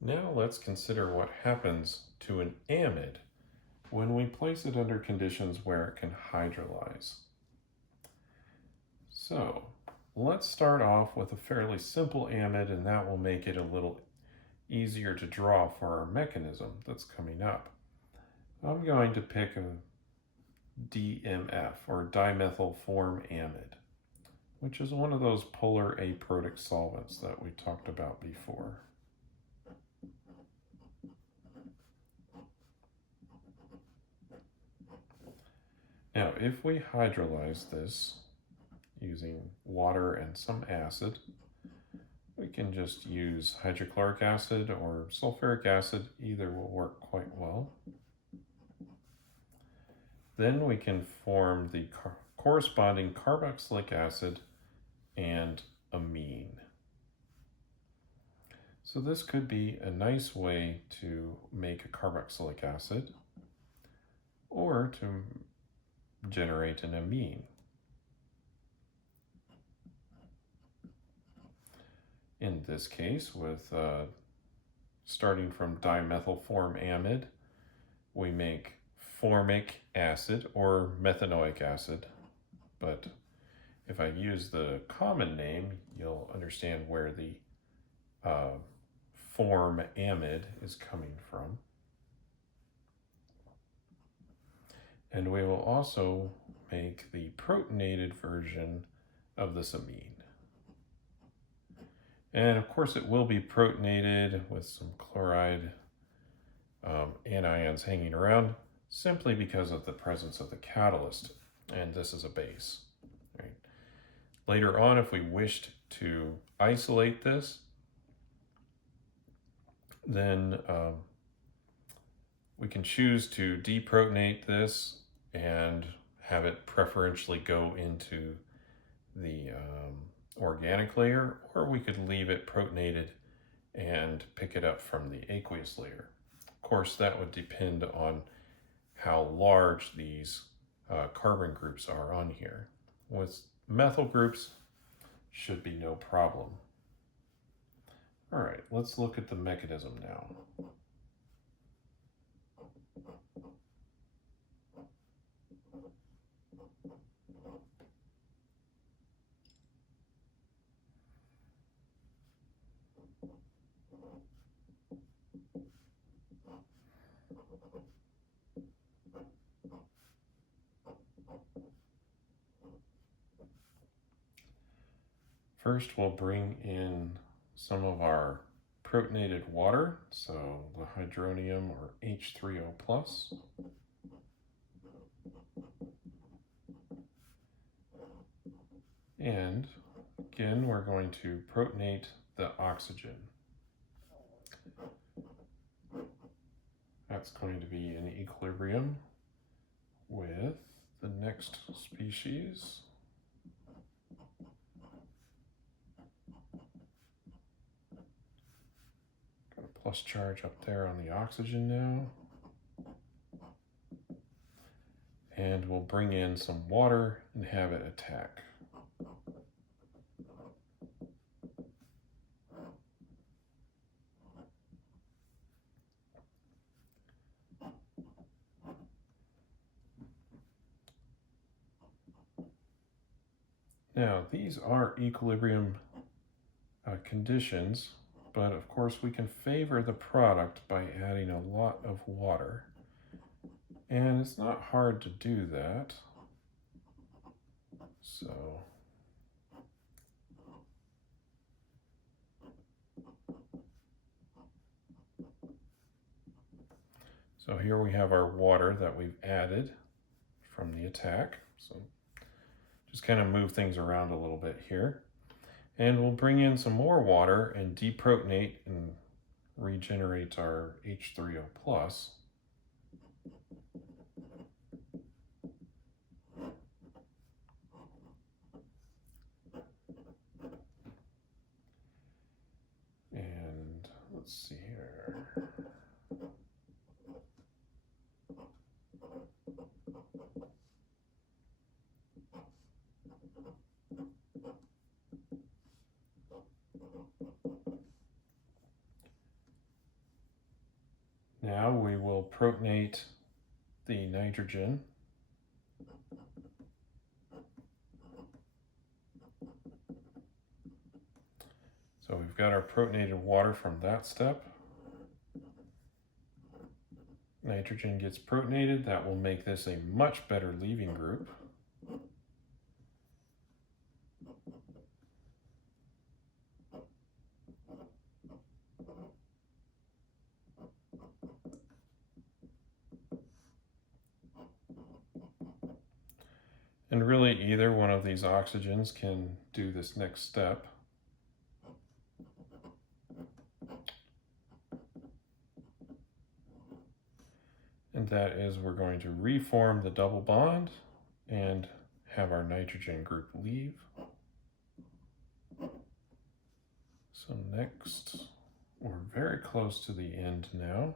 Now let's consider what happens to an amide when we place it under conditions where it can hydrolyze. So let's start off with a fairly simple amide, and that will make it a little easier to draw for our mechanism that's coming up. I'm going to pick a DMF, or dimethyl form amide, which is one of those polar aprotic solvents that we talked about before. Now, if we hydrolyze this using water and some acid, we can just use hydrochloric acid or sulfuric acid. Either will work quite well. Then we can form the corresponding carboxylic acid and amine. So this could be a nice way to make a carboxylic acid or to generate an amine. In this case, with starting from dimethyl form amide, we make formic acid or methanoic acid. But if I use the common name, you'll understand where the form amide is coming from. And we will also make the protonated version of this amine. And of course it will be protonated with some chloride anions hanging around, simply because of the presence of the catalyst, and this is a base. Right? Later on, if we wished to isolate this, then we can choose to deprotonate this and have it preferentially go into the organic layer, or we could leave it protonated and pick it up from the aqueous layer. Of course, that would depend on how large these carbon groups are on here. With methyl groups, should be no problem. All right, let's look at the mechanism now. First, we'll bring in some of our protonated water, so the hydronium or H3O+. And again, we're going to protonate the oxygen. That's going to be in equilibrium with the next species. Got a plus charge up there on the oxygen now. And we'll bring in some water and have it attack. Now, these are equilibrium conditions, but of course we can favor the product by adding a lot of water. And it's not hard to do that. So here we have our water that we've added from the attack. So just kind of move things around a little bit here. And we'll bring in some more water and deprotonate and regenerate our H3O+. And let's see here. now we will protonate the nitrogen. So we've got our protonated water from that step. Nitrogen gets protonated. That will make this a much better leaving group. And really either one of these oxygens can do this next step. And that is we're going to reform the double bond and have our nitrogen group leave. So next, we're very close to the end now.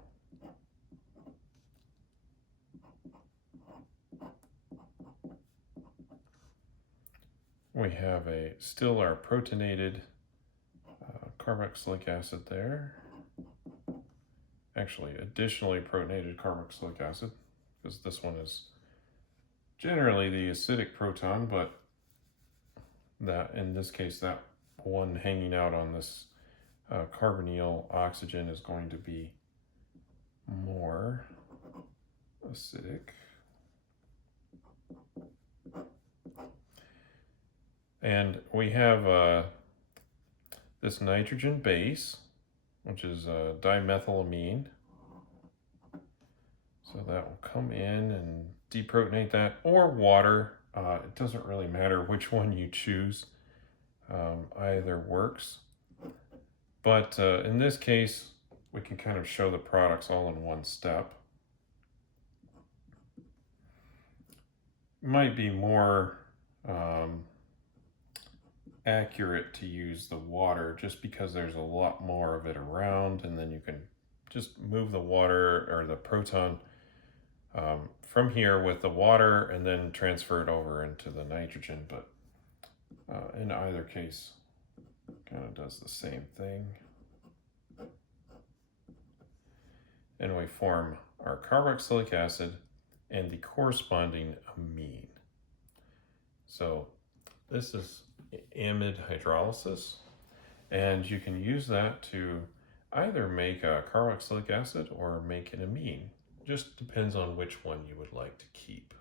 We have still our protonated carboxylic acid there. Actually, additionally protonated carboxylic acid, because this one is generally the acidic proton, but that in this case, that one hanging out on this carbonyl oxygen is going to be more acidic. And we have this nitrogen base, which is dimethylamine. So that will come in and deprotonate that, or water. It doesn't really matter which one you choose. Either works. But in this case, we can kind of show the products all in one step. Might be more accurate to use the water just because there's a lot more of it around, and then you can just move the water or the proton from here with the water and then transfer it over into the nitrogen. But in either case, kind of does the same thing. And we form our carboxylic acid and the corresponding amine. So this is amide hydrolysis, and you can use that to either make a carboxylic acid or make an amine. Just depends on which one you would like to keep.